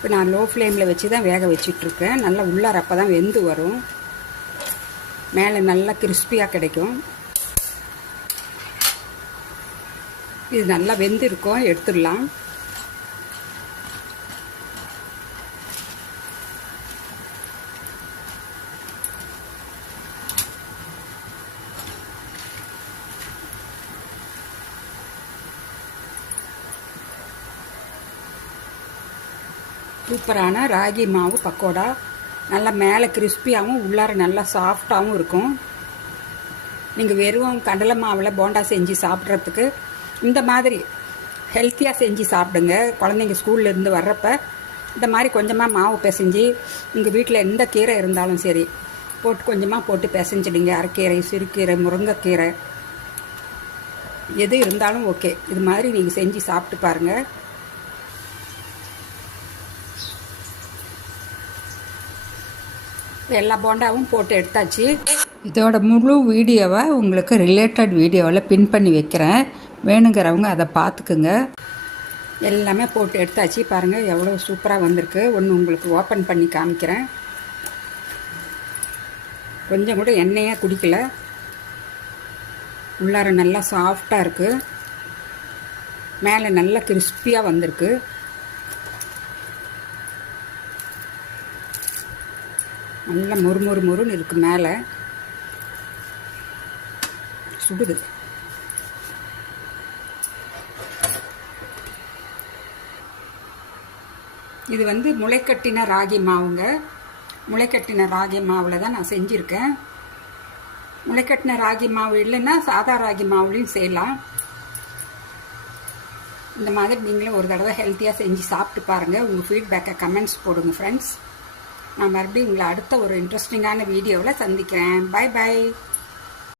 இப்போ நான் லோ ஃப்ளேமில் வச்சு தான் வேக வச்சிட்ருக்கேன். நல்லா உள்ளார அப்போ தான் வெந்து வரும், மேலே நல்லா கிறிஸ்பியாக கிடைக்கும். இது நல்லா வெந்து இருக்கும், எடுத்துடலாம். சூப்பரான ராகி மாவு பக்கோடா, நல்லா மேலே கிறிஸ்பியாகவும் உள்ளார நல்லா சாஃப்டாகவும் இருக்கும். நீங்கள் வெறும் கடலை மாவில் போண்டா செஞ்சு சாப்பிட்றதுக்கு இந்த மாதிரி ஹெல்த்தியாக செஞ்சு சாப்பிடுங்க. குழந்தைங்க ஸ்கூல்லேருந்து வர்றப்ப இந்த மாதிரி கொஞ்சமாக மாவு பிசைஞ்சு உங்கள் வீட்டில் எந்த கீரை இருந்தாலும் சரி போட்டு கொஞ்சமாக போட்டு பிசைஞ்சிடுங்க. அரைக்கீரை, சிறுகீரை, முருங்கைக்கீரை எது இருந்தாலும் ஓகே. இது மாதிரி நீங்கள் செஞ்சு சாப்பிட்டு பாருங்கள். எல்லா போண்டாவும் போட்டு எடுத்தாச்சு. இதோட முழு வீடியோவை உங்களுக்கு ரிலேட்டட் வீடியோவில் பின் பண்ணி வைக்கிறேன், வேணுங்கிறவங்க அதை பார்த்துக்குங்க. எல்லாமே போட்டு எடுத்தாச்சு. பாருங்கள் எவ்வளோ சூப்பராக வந்திருக்கு. ஒன்று உங்களுக்கு ஓப்பன் பண்ணி காமிக்கிறேன். கொஞ்சம் கூட எண்ணெயே குடிக்கல, உள்ளார நல்லா சாஃப்டாக இருக்குது, மேலே நல்லா கிறிஸ்பியாக வந்திருக்கு. நல்லா மொறுன்னு இருக்குது, மேலே சுடுது. இது வந்து முளைக்கட்டின ராகி மாவுங்க. முளைக்கட்டின ராகி மாவில் தான் நான் செஞ்சுருக்கேன். முளைக்கட்டின ராகி மாவு இல்லைன்னா சாதா ராகி மாவுலையும் செய்யலாம். இந்த மாதிரி நீங்களும் ஒரு தடவை ஹெல்த்தியாக செஞ்சு சாப்பிட்டு பாருங்கள். உங்கள் ஃபீட்பேக்கை கமெண்ட்ஸ் போடுங்க ஃப்ரெண்ட்ஸ். நான் மறுபடியும் உங்களை அடுத்த ஒரு இன்ட்ரெஸ்டிங்கான வீடியோவில் சந்திக்கிறேன். Bye by.